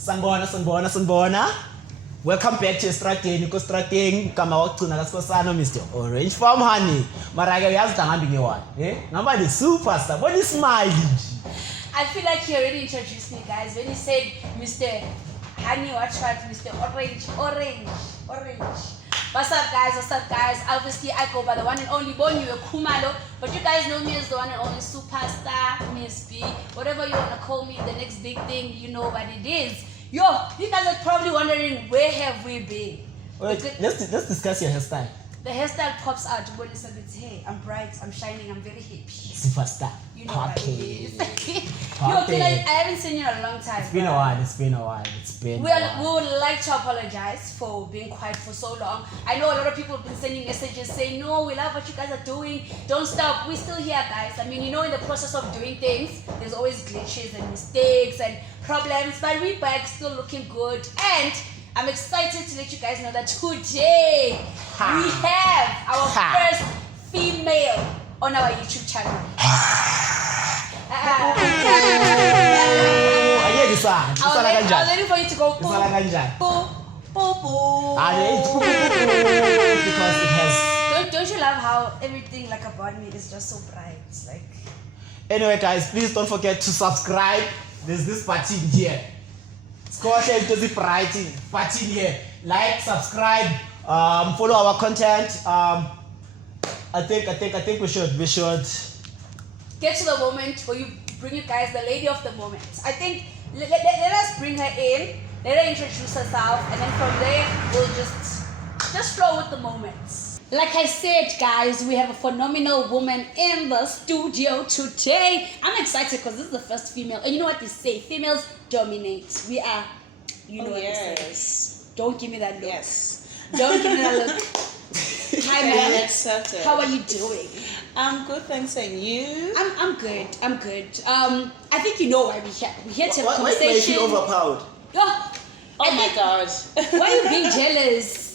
Sanbona. Welcome back to Strateng. Strateng kama Gcina Skosana, Mr. Orange Farm Honey. Maraga uyazidanga ngewane. Ngamba the superstar. What is smiling? I feel like you already introduced me, guys. When you said Mr. Honey, what? Mr. Orange. What's up, guys? Obviously, I go by the one and only Bongiwe Khumalo, but you guys know me as the one and only superstar, MissBee. Whatever you want to call me, the next big thing, you know what it is. Yo, you guys are probably wondering, where have we been? Wait, let's discuss your hairstyle. The hairstyle pops out. When it's a bit, hey, I'm bright, I'm shining, I'm very hip. Superstar. You know what it is. Yo, I haven't seen you in a long time. It's been a while. We would like to apologize for being quiet for so long. I know a lot of people have been sending messages saying, no, we love what you guys are doing. Don't stop. We're still here, guys. I mean, you know, in the process of doing things, there's always glitches and mistakes and problems, but we're back, still looking good. And I'm excited to let you guys know that today we have our first female on our YouTube channel. I was ready for you to go because it has. Don't you love how everything like about me is just so bright? It's like. Anyway, guys, please don't forget to subscribe. There's this button here. It's bright button here. Like, subscribe, follow our content. I think we should get to the moment where you bring you guys the lady of the moment. I think let us bring her in, let her introduce herself, and then from there we'll just flow with the moments. Like I said, guys, we have a phenomenal woman in the studio today. I'm excited because this is the first female. And you know what they say? Females dominate. We are, you know what they say. Don't give me that look. Yes. Don't give me that look. Hi, ma'am. How are you doing? I'm good, thanks, and you? I'm good. I think you know why we're here. We're here to have a Why conversation. do you feel overpowered? Oh my God. Why are you being jealous?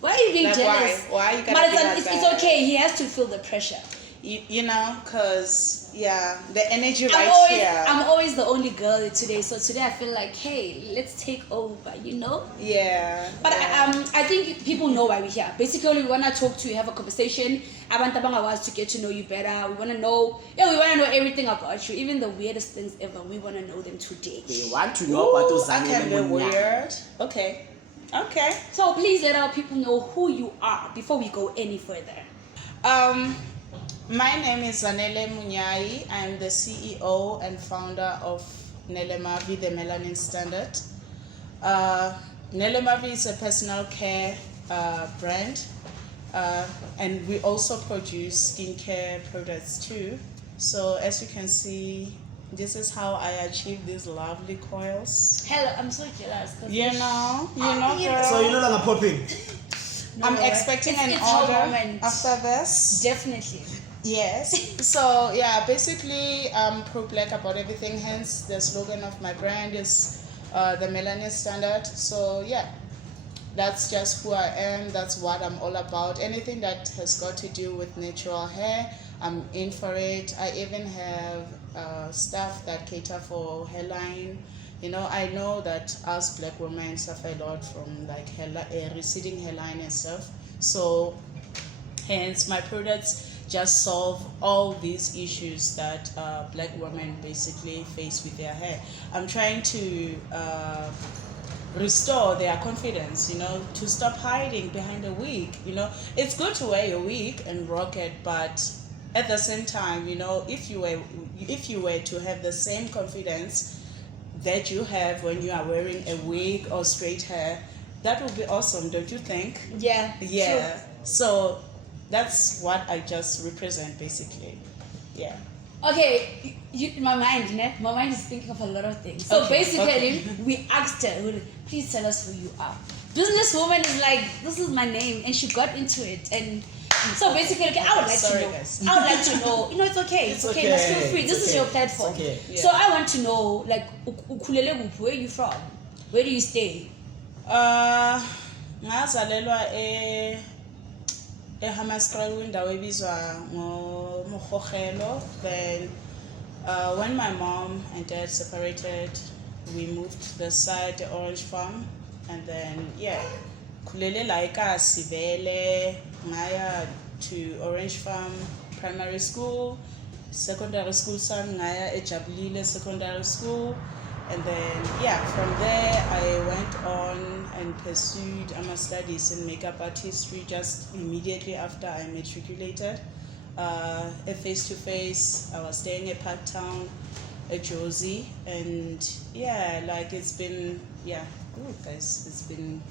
Why are you being jealous? Why are you gonna be like it's okay. He has to feel the pressure. You know, because, yeah, the energy here. I'm always the only girl today. So today I feel like, hey, let's take over, you know? Yeah. But yeah. I think people know why we're here. Basically, we want to talk to you, have a conversation. Abantu wants to get to know you better. We want to know everything about you. Even the weirdest things ever. We want to know them today. They want to know about those Zanele Monyai. Weird. Okay. So please let our people know who you are before we go any further. My name is Zanele Monyai. I'm the CEO and founder of Nelle Mavri, the Melanin Standard. Nelle Mavri is a personal care brand, and we also produce skincare products too. So as you can see, this is how I achieve these lovely coils. Hello, I'm so jealous. You know, girl. So you're no longer popping? I'm expecting an order after this. Definitely. Yes. So yeah, basically I'm pro-black about everything. Hence the slogan of my brand is the Melanin Standard. So yeah, that's just who I am. That's what I'm all about. Anything that has got to do with natural hair, I'm in for it. I even have stuff that cater for hairline. You know, I know that us black women suffer a lot from like receding hairline and stuff. So hence my products just solve all these issues that black women basically face with their hair. I'm trying to restore their confidence, you know, to stop hiding behind a wig. You know, it's good to wear your wig and rock it, but at the same time, you know, if you were to have the same confidence that you have when you are wearing a wig or straight hair, that would be awesome, don't you think? Yeah. Sure. So that's what I just represent, basically. Yeah. Okay, my mind is thinking of a lot of things. So basically, we asked her, please tell us who you are. Businesswoman is like, this is my name, and she got into it. And so basically, okay, I would like to know. Guys. I would like to know. You know, it's okay. It's okay. Let's feel free. This is your platform. Okay. Yeah. So I want to know, like, where are you from? Where do you stay? Ngazalelwa eHamaskral window ebizwa ngoMogogelo. Then when my mom and dad separated, we moved to the side, the orange farm, and then yeah, kulele laika sivele ngaya to orange farm primary school, secondary school son ngaya ejabulile secondary school, and then yeah, from there I went on and pursued my studies in makeup artistry just immediately after I matriculated. A face-to-face, I was staying at Parktown, at Josie, and yeah, like it's been, yeah, guys, it's been,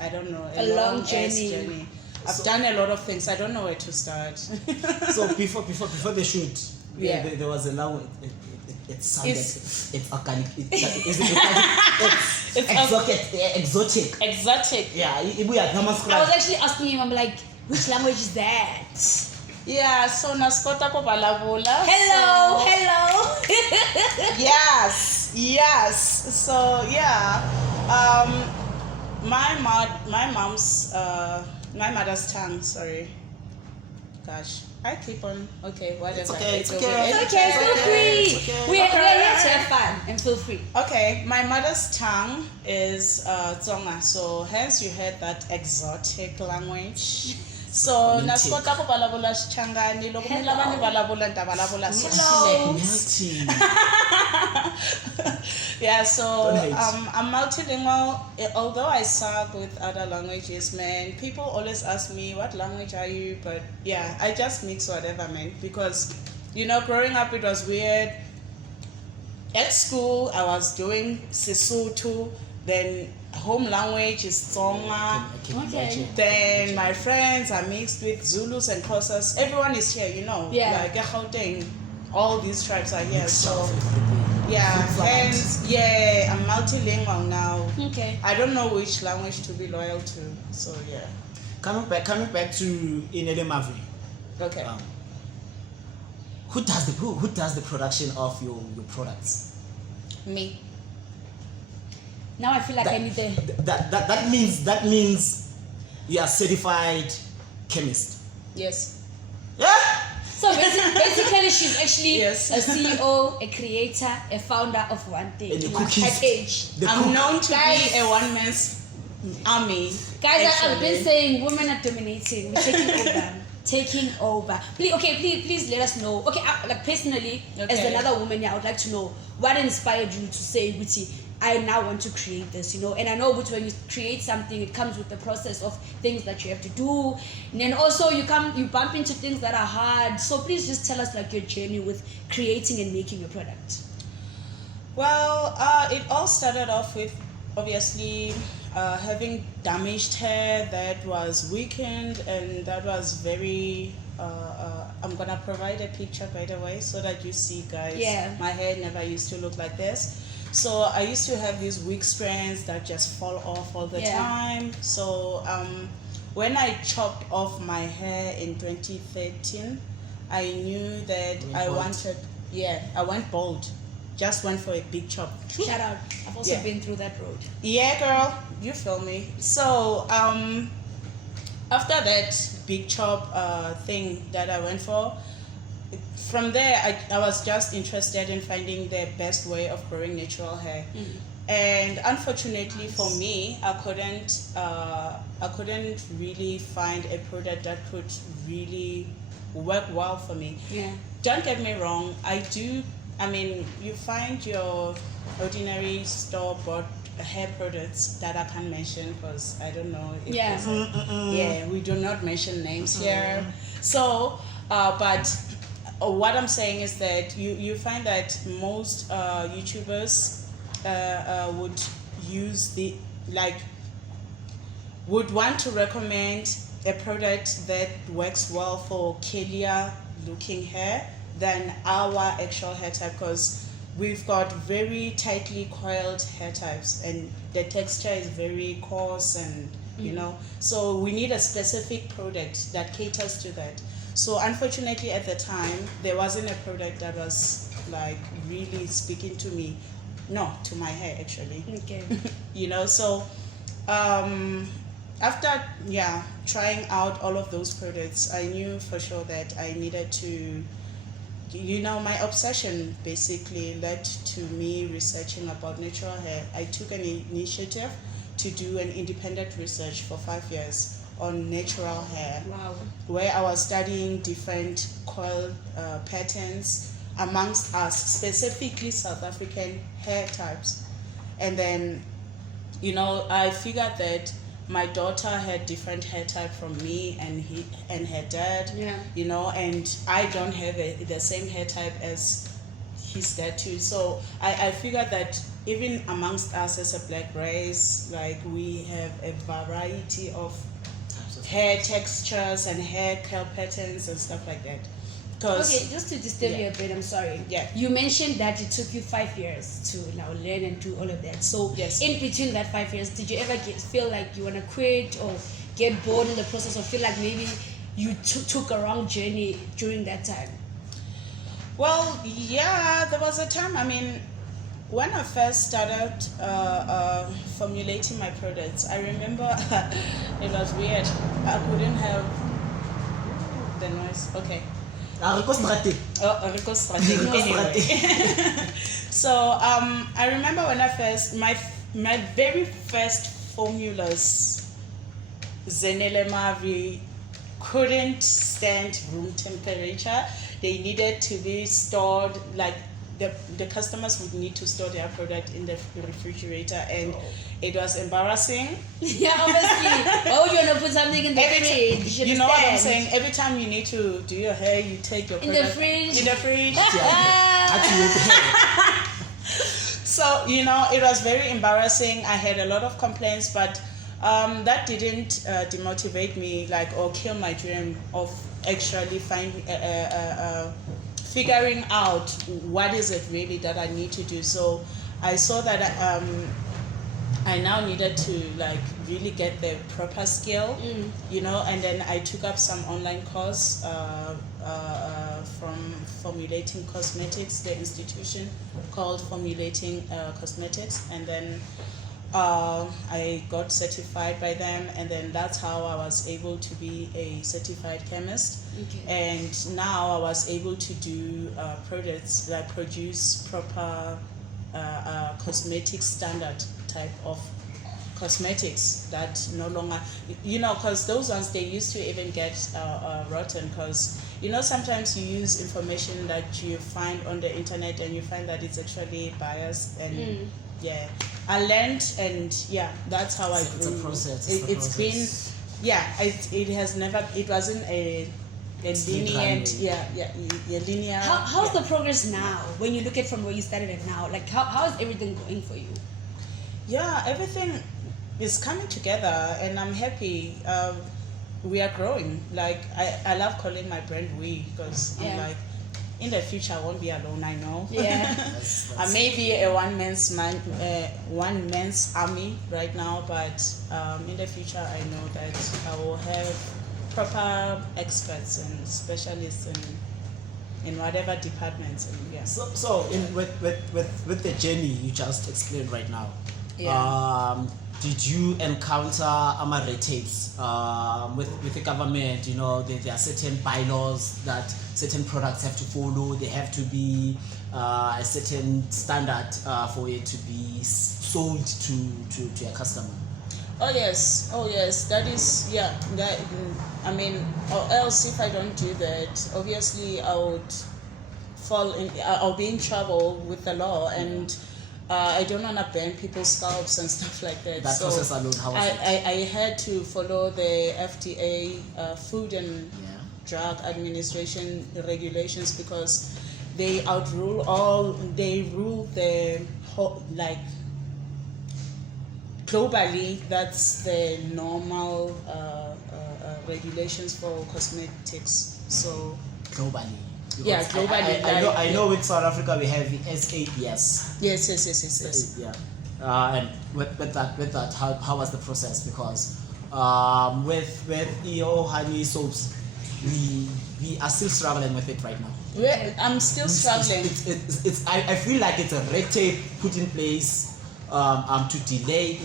I don't know, a long journey. I've done a lot of things. I don't know where to start. So before the shoot, Yeah. there was a language. It sounded, it's organic. It's exotic. Exotic. Yeah, we are I was actually asking him, I'm like, which language is that? Yeah, so naskota ko balabula. Hello, so, hello. yes. So yeah, my mother's tongue. Sorry, gosh, I keep on. Okay, whatever. It's okay. It's okay, feel free. We're here to have fun and feel free. Okay, my mother's tongue is Tsonga, so hence you heard that exotic language. So naskota ko balabula Xichangani, loko mi lava ni balabula nta balabula Xixile. Yeah, so I'm multilingual. Although I suck with other languages, man, people always ask me what language are you, but yeah, I just mix whatever, man, because growing up it was weird. At school I was doing Sesotho, then home language is Tsonga. Okay. Then my friends are mixed with Zulus and Xhosas. Everyone is here, Yeah. like Gauteng, all these tribes are here. So yeah, hence yeah, I'm multilingual now. Okay. I don't know which language to be loyal to. So yeah. Coming back to Nelle Mavri. Okay. Who does the production of your products? Me. Now I feel like I need the. That means you are certified chemist. Yes. Yeah. So basically, she's actually Yes. a CEO, a creator, a founder of one thing. And the One cookies. package. I'm known to Guys. be a one-man's army. Guys, I've actually. been saying women are dominating. We're taking over. Taking over. Please let us know. Okay, like personally, as Okay. another woman, yeah, I would like to know what inspired you to say, Gucci, I now want to create this, And I know, but when you create something, it comes with the process of things that you have to do, and then also you bump into things that are hard. So please just tell us like your journey with creating and making your product. Well, it all started off with obviously having damaged hair that was weakened, and that was very. I'm gonna provide a picture by the way so that you see, guys. Yeah. My hair never used to look like this. So I used to have these weak strands that just fall off all the time. So when I chopped off my hair in 2013, I knew that I went bald. Just went for a big chop. Shout out. I've also been through that road. Yeah, girl, you feel me. So after that big chop thing that I went for, from there I was just interested in finding the best way of growing natural hair. And unfortunately for me, I couldn't really find a product that could really work well for me. Yeah. Don't get me wrong, you find your ordinary store-bought hair products that I can't mention because I don't know if we do not mention names here. So but what I'm saying is that you find that most YouTubers would use would want to recommend a product that works well for curlier looking hair than our actual hair type, because we've got very tightly coiled hair types and the texture is very coarse and so we need a specific product that caters to that. So unfortunately at the time there wasn't a product that was like really speaking to me, to my hair actually. Okay. So after trying out all of those products, I knew for sure that I needed to you know, my obsession basically led to me researching about natural hair. I took an initiative to do an independent research for 5 years on natural hair. Wow. Where I was studying different coil patterns amongst us, specifically South African hair types. And then, you know, I figured that my daughter had different hair type from me and her dad, you know, and I don't have the same hair type as his dad too. So I figured that even amongst us as a black race, like we have a variety of hair textures and hair curl patterns and stuff like that. Okay, just to disturb you a bit, I'm sorry. Yeah. You mentioned that it took you 5 years to now learn and do all of that. So Yes. in between that 5 years, did you ever feel like you want to quit or get bored in the process, or feel like maybe you took a wrong journey during that time? Well, yeah, there was a time. I mean, when I first started formulating my products, I remember it was weird. I couldn't have the noise. Okay. Rico Strateng. Oh, Rico Strateng. Anyway. So I remember when I first my very first formulas, Zanele Mavri, couldn't stand room temperature. They needed to be stored, like the customers would need to store their product in the refrigerator, and it was embarrassing. Yeah, obviously. Why would you want to put something in the fridge? You know what I'm saying? Every time you need to do your hair, you take your product the fridge. in the fridge. Actually, So, you know, it was very embarrassing. I had a lot of complaints, but that didn't demotivate me, like, or kill my dream of actually figuring out what is it really that I need to do. So I saw that I now needed to like really get the proper skill, you know, and then I took up some online course from Formulating Cosmetics, the institution called Formulating Cosmetics, and then I got certified by them, and then that's how I was able to be a certified chemist. Okay. And now I was able to do products that produce proper cosmetic standard type of cosmetics that no longer, you know, because those ones, they used to even get rotten, because, you know, sometimes you use information that you find on the internet and you find that it's actually biased, and yeah, I learned, and yeah, that's how I grew. It's a process. It's been, yeah, it has never, it wasn't a lenient, linear. How's the progress now when you look at from where you started at now? Like how is everything going for you? Yeah, everything is coming together, and I'm happy. We are growing. Like I love calling my brand we, because I'm like, in the future I won't be alone, I know. Yeah. I may be a one man's army right now, but in the future I know that I will have proper experts and specialists in whatever departments, and yeah. So with the journey you just explained right now, did you encounter red tapes with the government? You know, there are certain bylaws that certain products have to follow. They have to be a certain standard for it to be sold to a customer. Oh yes, that is, yeah, that, I mean, or else if I don't do that, obviously I'll be in trouble with the law, and I don't want to burn people's scalps and stuff like that. That process alone, how was it? I had to follow the FDA Food and Drug Administration regulations, because they rule the whole, like, globally, that's the normal regulations for cosmetics. So globally. Yeah, globally. I know with South Africa we have the SABS. Yes. Yeah. And with that, how was the process? Because with EO honey soaps, we are still struggling with it right now. I'm still struggling. I feel like it's a red tape put in place to delay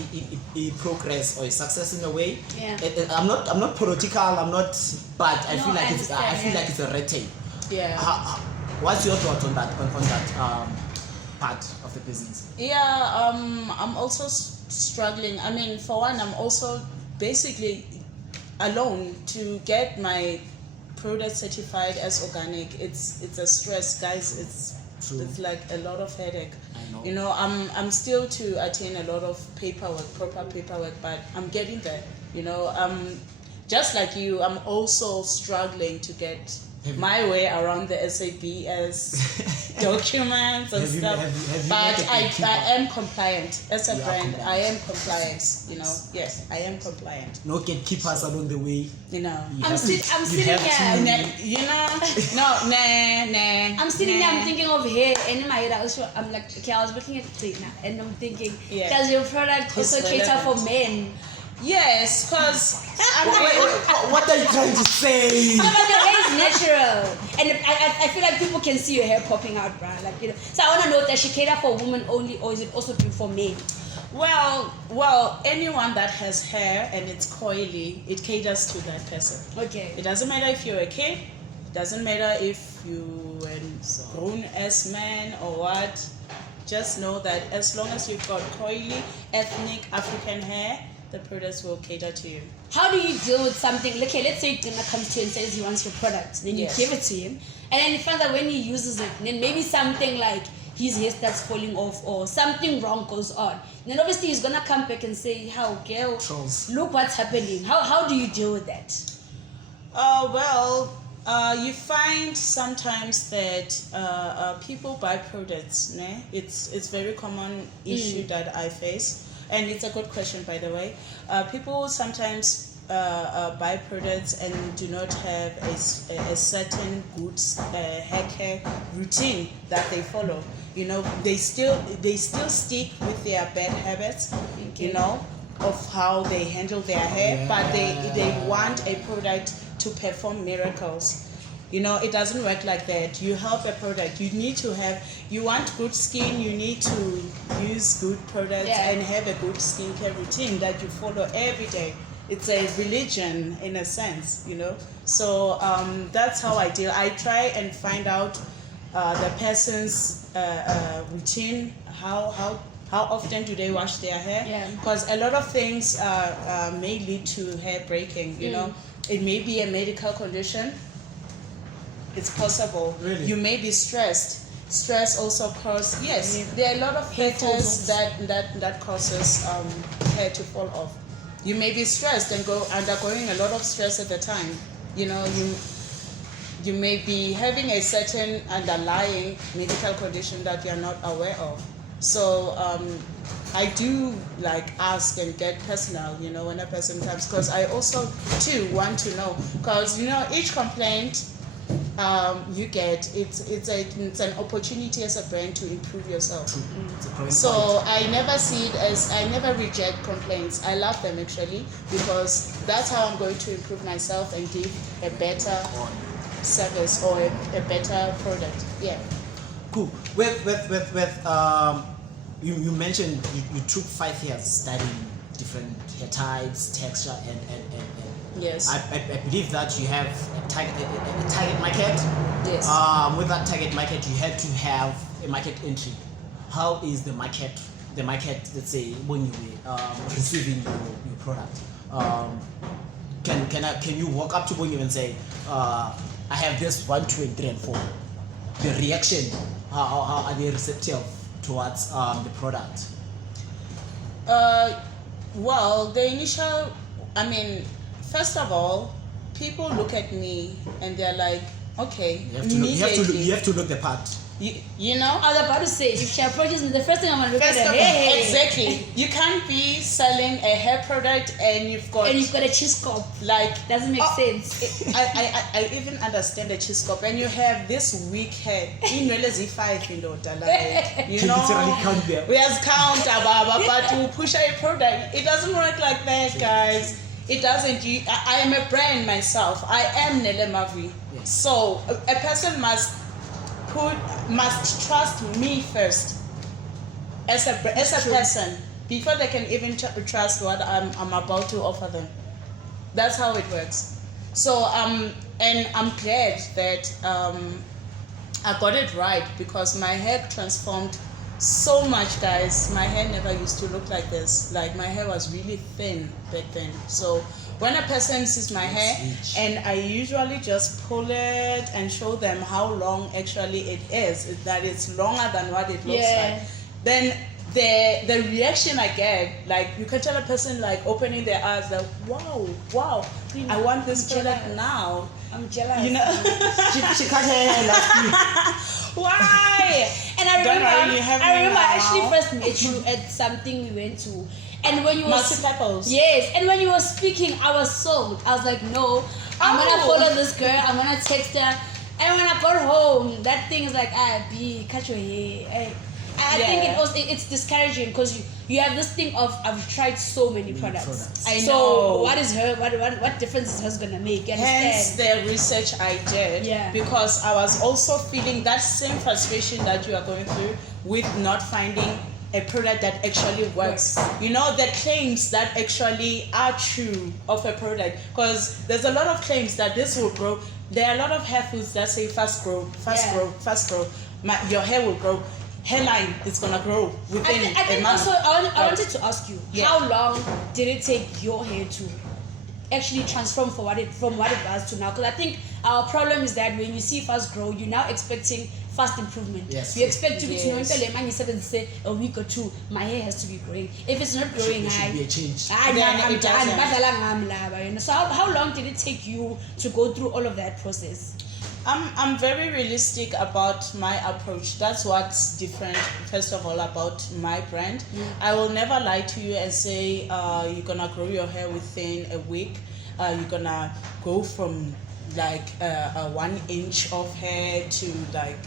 progress or success in a way. Yeah. I'm not political. But I feel like it's a red tape. Yeah. What's your thoughts on that part of the business? Yeah, I'm also struggling. I mean, for one, I'm also basically alone to get my product certified as organic. It's a stress, guys. It's like a lot of headache. I know. You know, I'm still to attain a lot of proper paperwork, but I'm getting there. You know, just like you, I'm also struggling to get my way around the SABS documents and stuff. But I am compliant as a brand. I am compliant. You know, yes, I am compliant. No gatekeepers along the way. You know, I'm sitting here. you know, nah. I'm sitting here. I'm thinking of hair, and in my head, I'm like, okay, I was looking at Gcina, and I'm thinking, does your product also cater for men? Yes, because what are you trying to say? No, but your hair is natural, and I feel like people can see your hair popping out, bruh. Like, you know. So I want to know, does she cater for women only, or is it also for men? Well, anyone that has hair and it's coily, it caters to that person. Okay. It doesn't matter if you're a kid. It doesn't matter if you a grown-ass man or what. Just know that as long as you've got coily, ethnic African hair, the products will cater to you. How do you deal with something? Okay, let's say Gcina comes to you and says he wants your product. Then you give it to him. And then you find that when he uses it, then maybe something like his hair starts falling off or something wrong goes on. Then obviously he's going to come back and say, how, girl, look what's happening. How do you deal with that? You find sometimes that people buy products. Ne? It's very common issue that I face. And it's a good question, by the way. People sometimes buy products and do not have a certain good hair care routine that they follow. You know, they still stick with their bad habits. You know, of how they handle their hair, but they want a product to perform miracles. You know, it doesn't work like that. You help a product. You want good skin, you need to use good products and have a good skincare routine that you follow every day. It's a religion in a sense, you know. So that's how I deal. I try and find out the person's routine, how often do they wash their hair? Because a lot of things may lead to hair breaking, you know. It may be a medical condition. It's possible. Really? You may be stressed. Stress also causes, there are a lot of factors that causes hair to fall off. You may be stressed and undergoing a lot of stress at the time. You know, you may be having a certain underlying medical condition that you're not aware of. So I do ask and get personal, you know, when a person comes, because I also too want to know, because you know each complaint you get, it's an opportunity as a brand to improve yourself. So I never see it as, I never reject complaints. I love them actually, because that's how I'm going to improve myself and give a better service or a better product. Yeah. Cool. You mentioned you took 5 years studying different hair types, texture, and yes. I believe that you have a target market. Yes. With that target market, you had to have a market entry. How is the market, let's say, Bongiwe, receiving your product? Can you walk up to Bongiwe and say, I have this 1, 2, and 3, and 4? The reaction, how are they receptive towards the product? Well, the initial, first of all, people look at me and they're like, okay, you have to look the part. You know? I was about to say, if she approaches me, the first thing I'm gonna look at her hair. Exactly. You can't be selling a hair product and you've got a cheese scope. Doesn't make sense. I even understand the cheese scope, and you have this weak hair. You know, let's 5 you know. You literally count them. We have count but to push a product, it doesn't work like that, guys. It doesn't. I am a brand myself. I am Nelle Mavri. Yes. So a person must trust me first as a person before they can even trust what I'm about to offer them. That's how it works. So and I'm glad that I got it right because my hair transformed so much, guys. My hair never used to look like this. Like my hair was really thin back then. So when a person sees my hair, and I usually just pull it and show them how long actually it is, that it's longer than what it looks like, then the reaction I get, like you can tell a person like opening their eyes like, wow, I want this product now. I'm jealous. You know, She cut her hair last week. why? And I Don't remember, worry, you have I me remember I now. actually first met you at something we went to, and when you were Multi-purpose. yes, and when you were speaking, I was sold. I was like, no, I'm gonna follow this girl. I'm gonna text her. And when I got home, that thing is like, B, cut your hair. I think it's discouraging because you have this thing of I've tried so many products. I know. So what difference is hers gonna make? You Hence understand? the research I did, because I was also feeling that same frustration that you are going through with not finding a product that actually works. You know, the claims that actually are true of a product, because there's a lot of claims that this will grow. There are a lot of hair foods that say fast grow. Your hair will grow. Hairline is gonna grow within I think a month. also I wanted to ask you, how long did it take your hair to actually transform from what it was to now? Because I think our problem is that when you see fast grow, you're now expecting fast improvement. Yes. You expect to be say a week or two, my hair has to be growing. If it's not growing, There should be a change. I'm it done. So how long did it take you to go through all of that process? I'm very realistic about my approach. That's what's different, first of all, about my brand. I will never lie to you and say you're gonna grow your hair within a week. You're gonna go from like a 1 inch of hair to like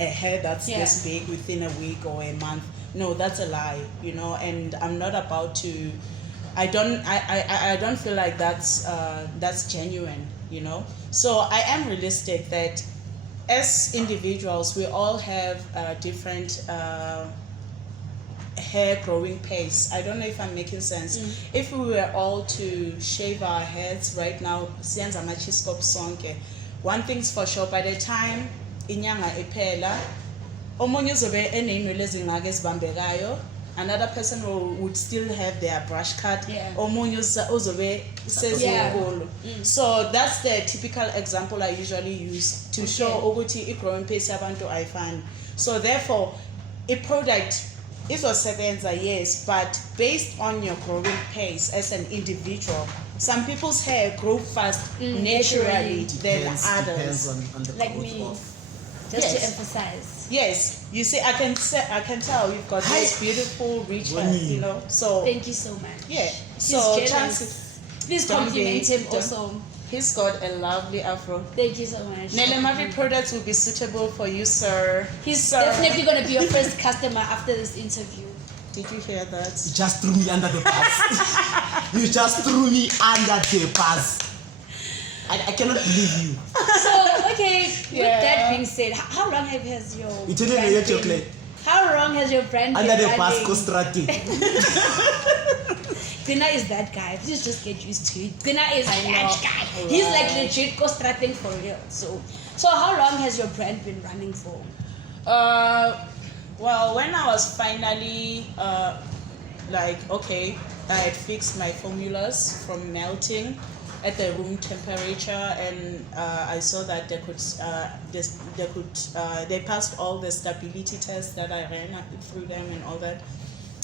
a hair that's this big within a week or a month. No, that's a lie, you know. And I'm not about to. I don't feel like that's genuine, you know. So I am realistic that as individuals we all have different hair growing pace. I don't know if I'm making sense. If we were all to shave our heads right now, one thing's for sure, by the time inyanga iphela omunye uzobe eneyinwele ezingaka ezibambekayo, another person would still have their brush cut. Omunye uzobe sezinkulu. So that's the typical example I usually use to show ukuthi i-growing pace yabantu ayifani. So therefore a product izosebenza, yes, but based on your growing pace as an individual. Some people's hair grow fast naturally than others. Depends on the Like growth me. of. Just to emphasize. Yes, you see, I can tell you've got this beautiful rich hair, you know. So thank you so much. yeah. He's So jealous. chances, Please compliment him also. he's got a lovely afro. Thank you so much. Nelle Mavri products will be suitable for you, sir. He's definitely going to be your first customer after this interview. Did you hear that? You just threw me under the bus. You just threw me under the bus. I cannot believe you. So, okay, with that being said, how long has your You tell me your chocolate. How long has your brand Under been the bus, running? go Strateng. Gcina is that guy. Please just get used to it. Gcina is that guy. Right. He's like legit Strateng for real. So how long has your brand been running for? Well, when I was finally like, okay, I had fixed my formulas from melting at the room temperature, and I saw that they passed all the stability tests that I ran through them and all that.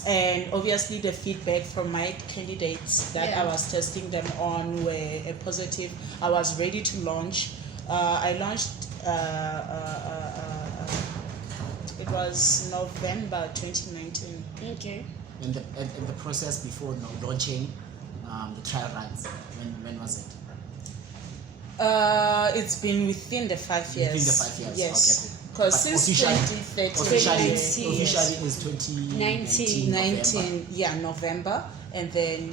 And obviously the feedback from my candidates that I was testing them on were a positive. I was ready to launch. I launched, it was November 2019. Okay. In the process before launching the trial runs, when was it? It's been within the 5 years. Within the 5 years. Yes. Okay. Because since 2013, Officially is 2019. 19, November, and then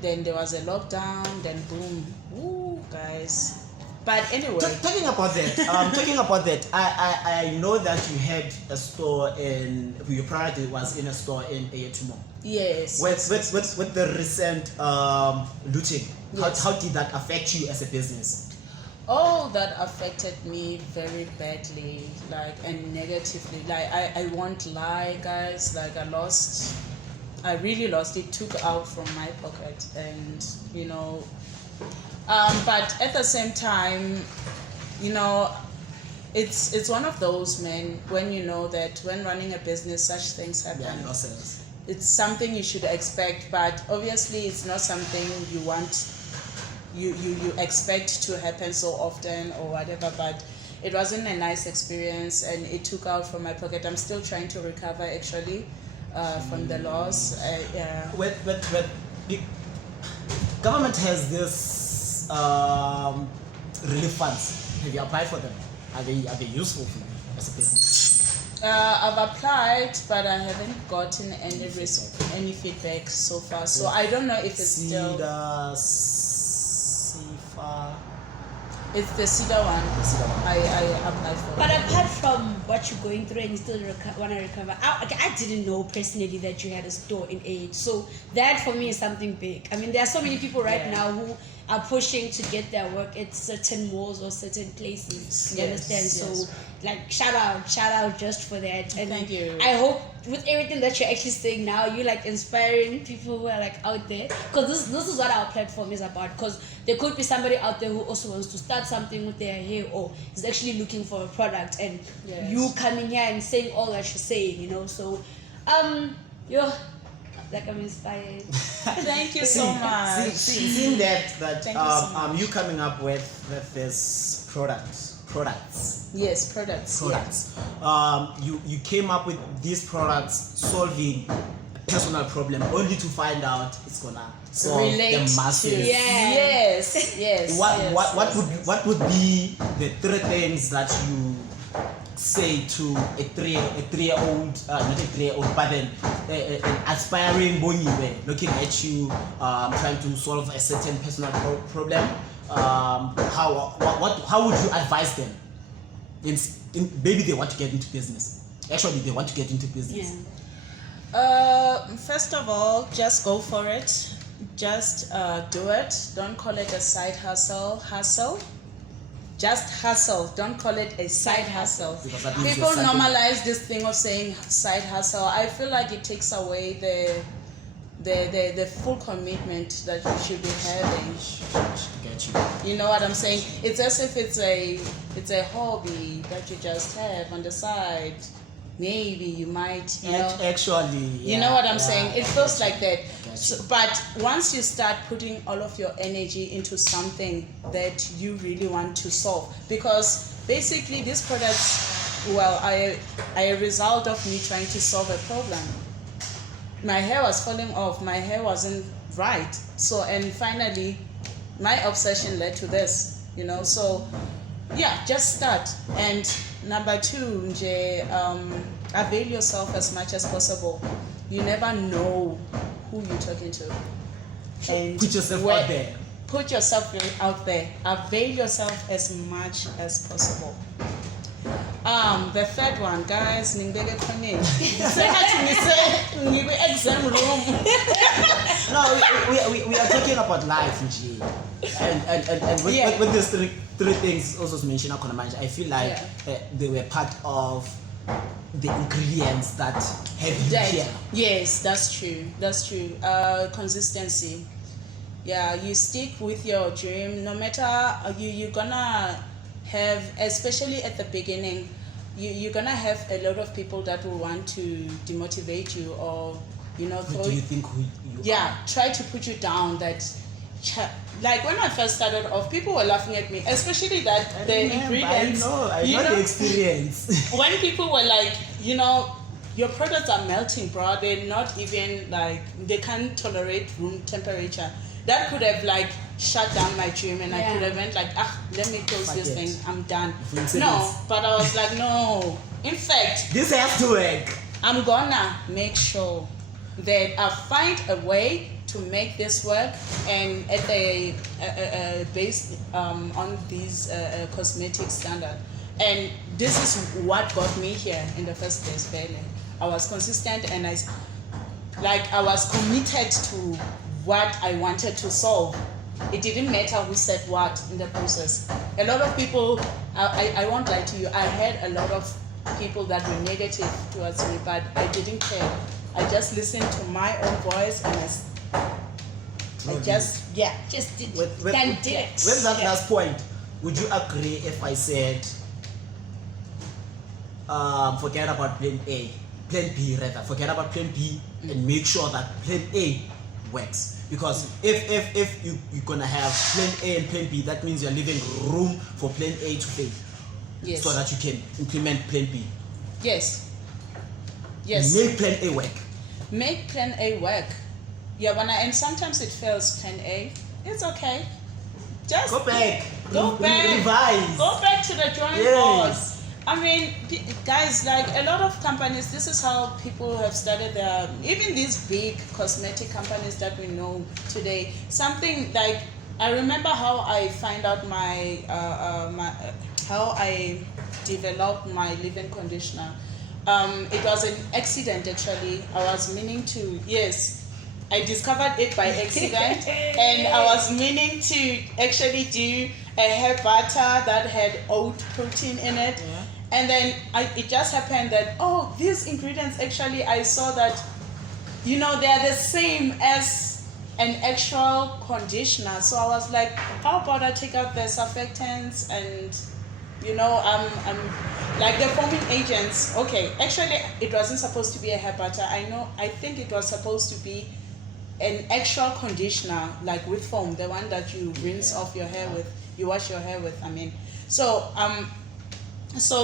then there was a lockdown, then boom, woo, guys. But anyway, talking about that, I know that you had a store your product was in a store in Ayatumo. yes. With the recent looting, how did that affect you as a business? Oh, that affected me very badly, like, and negatively. Like, I won't lie, guys. Like, I really lost it. Took out from my pocket, and you know. But at the same time, you know, it's one of those, men, when you know that when running a business, such things happen. Yeah, losses. It's something you should expect, but obviously it's not something you want. You expect to happen so often or whatever, but it wasn't a nice experience and it took out from my pocket. I'm still trying to recover actually from the loss. Yeah. The government has this relief funds. Have you applied for them? Are they useful for you as a business? I've applied, but I haven't gotten any feedback so far. So I don't know if it's still. It's the Cedar one. I applied for. But apart from what you're going through and you still want to recover, I didn't know personally that you had a store in age. So that for me is something big. I mean, there are so many people right now who are pushing to get their work at certain malls or certain places. You understand? So like shout out just for that. And thank you. I hope with everything that you're actually saying now, you're like inspiring people who are like out there. Because this is what our platform is about. Because there could be somebody out there who also wants to start something with their hair or is actually looking for a product, and you coming here and saying all that you're saying, you know. So you're like, I'm inspired. Thank you so much. Seeing that Thank you so much. you coming up with this products. Yes, products. You came up with these products solving a personal problem only to find out it's gonna solve the masses. Yes. What would be the three things that you say to a three-year-old, not a three-year-old, but an aspiring Bongiwe looking at you, trying to solve a certain personal problem? How would you advise them? Maybe they want to get into business. Actually, they want to get into business. First of all, just go for it. Just do it. Don't call it a side hustle. Just hustle. Don't call it a side hustle. People normalize this thing of saying side hustle. I feel like it takes away the full commitment that you should be having. You know what I'm saying? It's as if it's a hobby that you just have on the side. Maybe you might, you know. Actually, you know what I'm saying? It feels like that. So, but once you start putting all of your energy into something that you really want to solve, because basically these products, well, are a result of me trying to solve a problem. My hair was falling off. My hair wasn't right. So, and finally, my obsession led to this, you know. So, yeah, just start. And number two, avail yourself as much as possible. You never know who you're talking to. And put yourself out there. Put yourself out there. Avail yourself as much as possible. The third one, guys, Ningdele Kone. Say hi to me, say, exam room. No, we are talking about life, G. And with these three things also mentioned, I feel like they were part of the ingredients that have you here. Yes, that's true. Consistency. Yeah, you stick with your dream. No matter you're gonna have, especially at the beginning, you're gonna have a lot of people that will want to demotivate you or, you know, Who do you think you are? Try to put you down. That like when I first started off, people were laughing at me, especially that the ingredients. I know the experience. When people were like, you know, your products are melting, bro. They're not even like, they can't tolerate room temperature. That could have like shut down my dream, and I could have went like, let me close this thing. I'm done. No, but I was like, no. In fact, this has to work. I'm gonna make sure that I find a way to make this work, and at a based on these cosmetic standard. And this is what got me here in the first place. Really, I was consistent, and I was committed to what I wanted to solve. it didn't matter who said what in the process. A lot of people, I won't lie to you, I had a lot of people that were negative towards me, but I didn't care. I just listened to my own voice and I just did it. With that Yeah. last point, would you agree if I said, forget about plan A, plan B rather, forget about plan B and make sure that plan A works? Because if you're gonna have plan A and plan B, that means you're leaving room for plan A to fail. Yes. So that you can implement plan B. Yes. Yes. Make plan A work. Make plan A work. Yeah, and sometimes it fails plan A. It's okay. Just Go back. Go back. Revise. Go back to the drawing board. Yes. I mean, guys, like a lot of companies, this is how people have started their, even these big cosmetic companies that we know today. Something like, I remember how I find out how I developed my leave-in conditioner. It was an accident actually. I was meaning to, I discovered it by accident and I was meaning to actually do a hair butter that had oat protein in it. Yeah. And then it just happened that, these ingredients actually, I saw that, they are the same as an actual conditioner. So I was like, how about I take out the surfactants and, I'm like the foaming agents. Okay, actually, it wasn't supposed to be a hair butter. I think it was supposed to be an actual conditioner, like with foam, the one that you rinse off your hair with, you wash your hair with,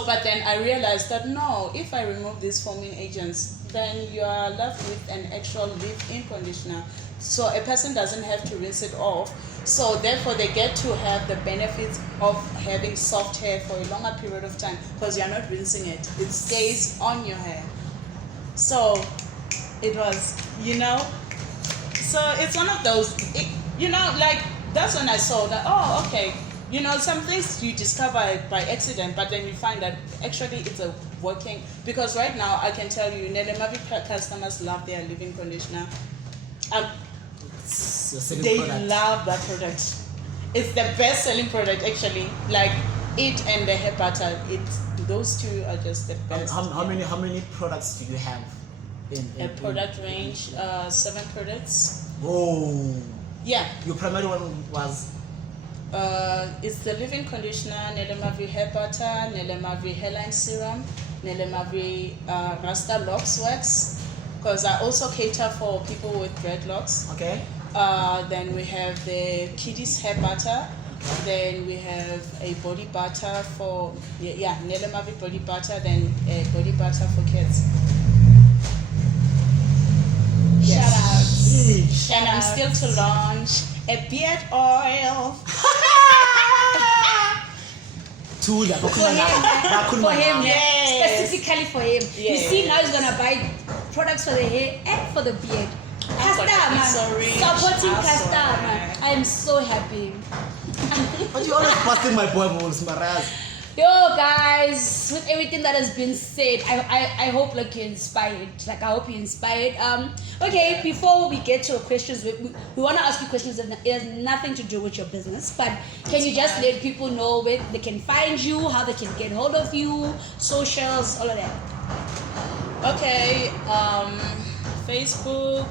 but then I realized that no, if I remove these foaming agents, then you are left with an actual leave-in conditioner. So a person doesn't have to rinse it off. So therefore they get to have the benefits of having soft hair for a longer period of time because you're not rinsing it. It stays on your hair. So it was, so it's one of those, that's when I saw that, okay. Some things you discover by accident, but then you find that actually it's a working, because right now I can tell you, Nelle Mavri customers love their leave-in conditioner. They love that product. It's the best selling product actually. Like it and the hair butter, those two are just the best. How many products do you have? A product range, 7 products. Oh. Yeah. Your primary one was? It's the leave-in conditioner, Nelle Mavri hair butter, Nelle Mavri hairline serum, Nelle Mavri Rasta locks wax, because I also cater for people with dreadlocks. Okay. Then we have the kiddies hair butter. Then we have a body butter for Nelle Mavri body butter. Then a body butter for kids. Shout out. And I'm still to launch a beard oil. For him, yes. specifically for him. Yes. You see, now he's gonna buy products for the hair and for the beard. Supporting customer. I'm so happy. But you always busting my bubbles, Maraz. Yo guys, with everything that has been said, I hope like you're inspired. Like I hope you're inspired. Okay, before we get to questions, we want to ask you questions that it has nothing to do with your business, but can you just let people know where they can find you, how they can get hold of you, socials, all of that? Okay, Facebook,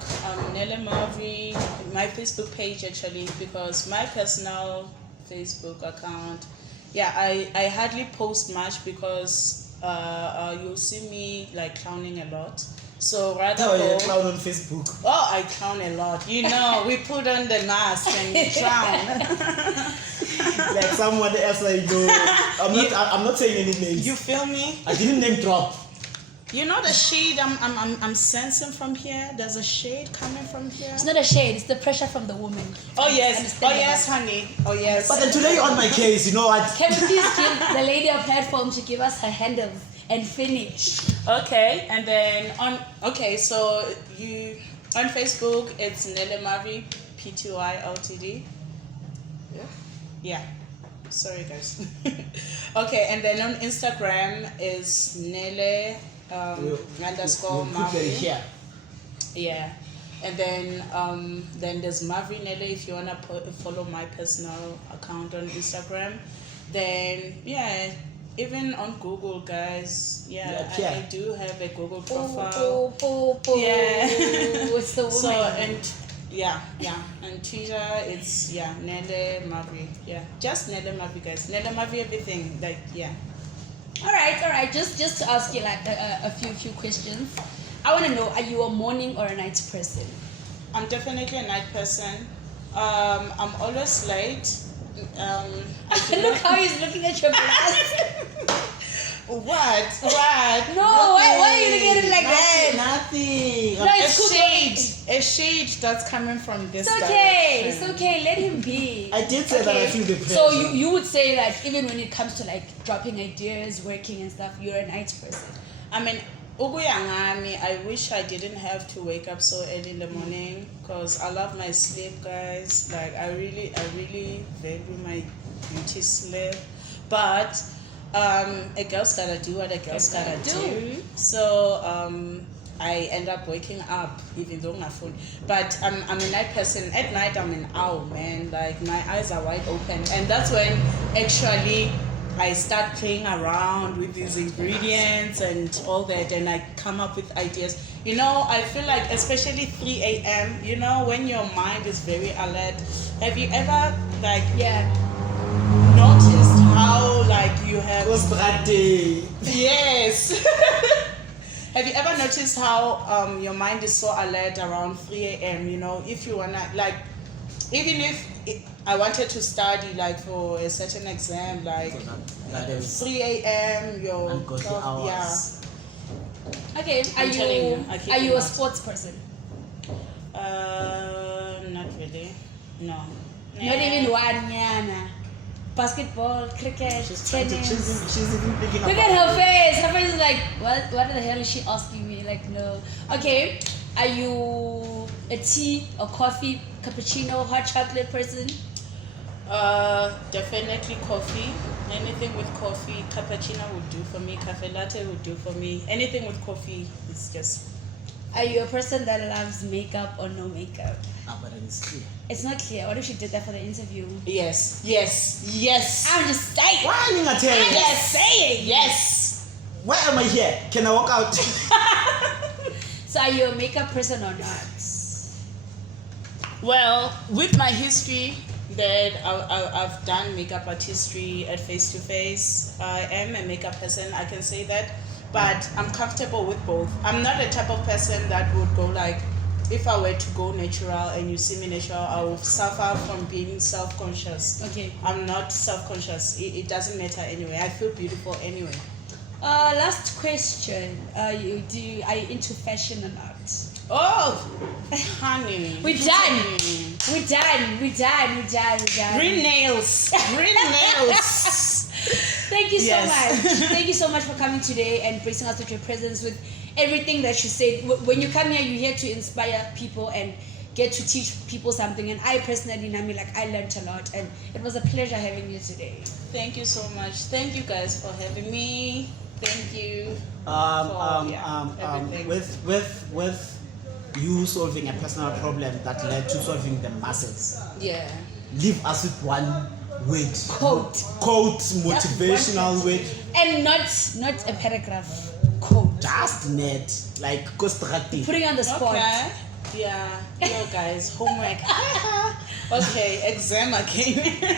Nelle Mavri, my Facebook page actually, because my personal Facebook account, I hardly post much because you'll see me like clowning a lot. So rather you clown on Facebook. Oh, I clown a lot. We put on the mask and we clown. Like someone else I know. I'm not saying any names. You feel me? I didn't name drop. You know the shade I'm sensing from here? There's a shade coming from here. It's not a shade, it's the pressure from the woman. Oh yes, honey. Oh yes. But then today on my case, you know what? Can we please give the lady a platform to give us her handles and finish? Okay, and then so you on Facebook it's Nelle Mavri Pty Ltd. Yeah. Sorry guys. Okay, and then on Instagram is Nelle _Mavri. Here. Yeah. And then there's Mavri Nelle if you wanna follow my personal account on Instagram. Then yeah, even on Google, guys. Yeah, I do have a Google profile. Yeah. It's the woman. So and and Twitter it's Nelle Mavri. Yeah, just Nelle Mavri, guys. Nelle Mavri everything. Like All right. Just to ask you like a few questions. I want to know: are you a morning or a night person? I'm definitely a night person. I'm always late. Look how he's looking at your glass. What? No, why are you looking at it like that? Nothing. No, it's A shade that's coming from this. It's okay. Let him be. I did say that I feel the pressure. So you would say that even when it comes to like dropping ideas, working and stuff, you're a night person. I mean, Uguyangami, I wish I didn't have to wake up so early in the morning because I love my sleep, guys. Like I really value my beauty sleep. But a girl's gotta do what a girl's gotta do. So I end up waking up even though my phone. But I'm a night person. At night I'm an owl, man. Like my eyes are wide open, and that's when actually I start playing around with these ingredients and all that, and I come up with ideas. You know, I feel like especially 3 a.m. You know, when your mind is very alert. Have you ever noticed how like you have Strateng. Yes. Have you ever noticed how your mind is so alert around 3 a.m. You know, if you wanna like, even if I wanted to study like for a certain exam, like 3 a.m. your hours. Okay, are you a sports person? Not really. No. Not even one, Yana. Basketball, cricket, tennis. She's even thinking Look at her face. Her face is like, what the hell is she asking me? Like, no. Okay, are you a tea or coffee, cappuccino, hot chocolate person? Definitely coffee. Anything with coffee. Cappuccino would do for me. Cafe latte would do for me. Anything with coffee is just. Are you a person that loves makeup or no makeup? But it's clear. It's not clear. What if she did that for the interview? Yes. I'm just saying. Why are you not telling me? Just saying. Yes. Why am I here? Can I walk out? So are you a makeup person or not? Well, with my history that I've done makeup artistry at Face to Face, I am a makeup person. I can say that. But I'm comfortable with both. I'm not the type of person that would go like, if I were to go natural and you see me natural, I will suffer from being self-conscious. Okay. I'm not self-conscious. It doesn't matter anyway. I feel beautiful anyway. Last question. Are you into fashion or not? Oh, honey. We're done. Green nails. Thank you so Yes. much. Thank you so much for coming today and gracing us with your presence, with everything that you said. When you come here, you're here to inspire people and get to teach people something. And I personally, Nami, like I learned a lot, and it was a pleasure having you today. Thank you so much. Thank you guys for having me. Thank you. Everything. With you solving a personal problem that led to solving the masses. Yeah. Leave us with one word. Quote, motivational word. and not a paragraph. Quote. Just net, like Strateng. Putting on the spot. Okay. Yeah. Yo guys, homework. Okay, exam again.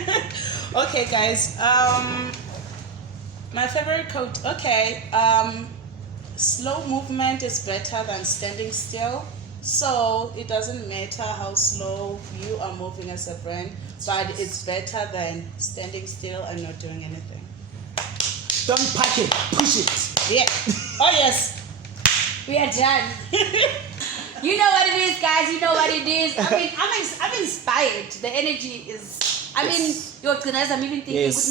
Okay, guys. My favorite quote. Okay. Slow movement is better than standing still. So it doesn't matter how slow you are moving as a brand, but it's better than standing still and not doing anything. Don't pack it, push it. Yeah. Oh yes. We are done. You know what it is, guys. You know what it is. I mean, I'm inspired. The energy is. I mean, your goodness. I'm even thinking, Yes.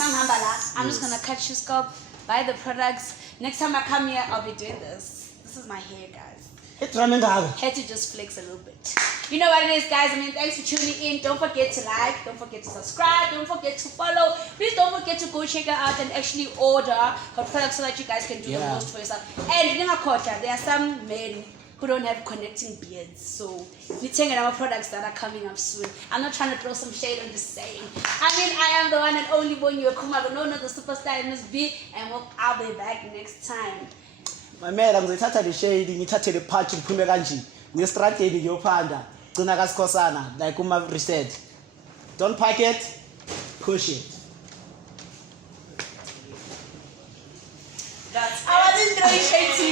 I'm just gonna cut your scalp, buy the products. Next time I come here, I'll be doing this. This is my hair, guys. Had to just flex a little bit. You know what it is, guys. I mean, thanks for tuning in. Don't forget to like. Don't forget to subscribe. Don't forget to follow. Please don't forget to go check her out and actually order her products so that you guys can do the most for yourself. And there are some men who don't have connecting beards. So we're taking our products that are coming up soon. I'm not trying to throw some shade, I'm just saying. I mean, I am the one and only Bongiwe Khumalo, no, the superstar MissBee, and I'll be back next time. My man, ngizothatha le shade ngithathe le patch ngiphume kanje ngeStrateng ngiyophanda Gcina ka Skosana like Mavri said. Don't pack it, push it. I wasn't throwing shade to you.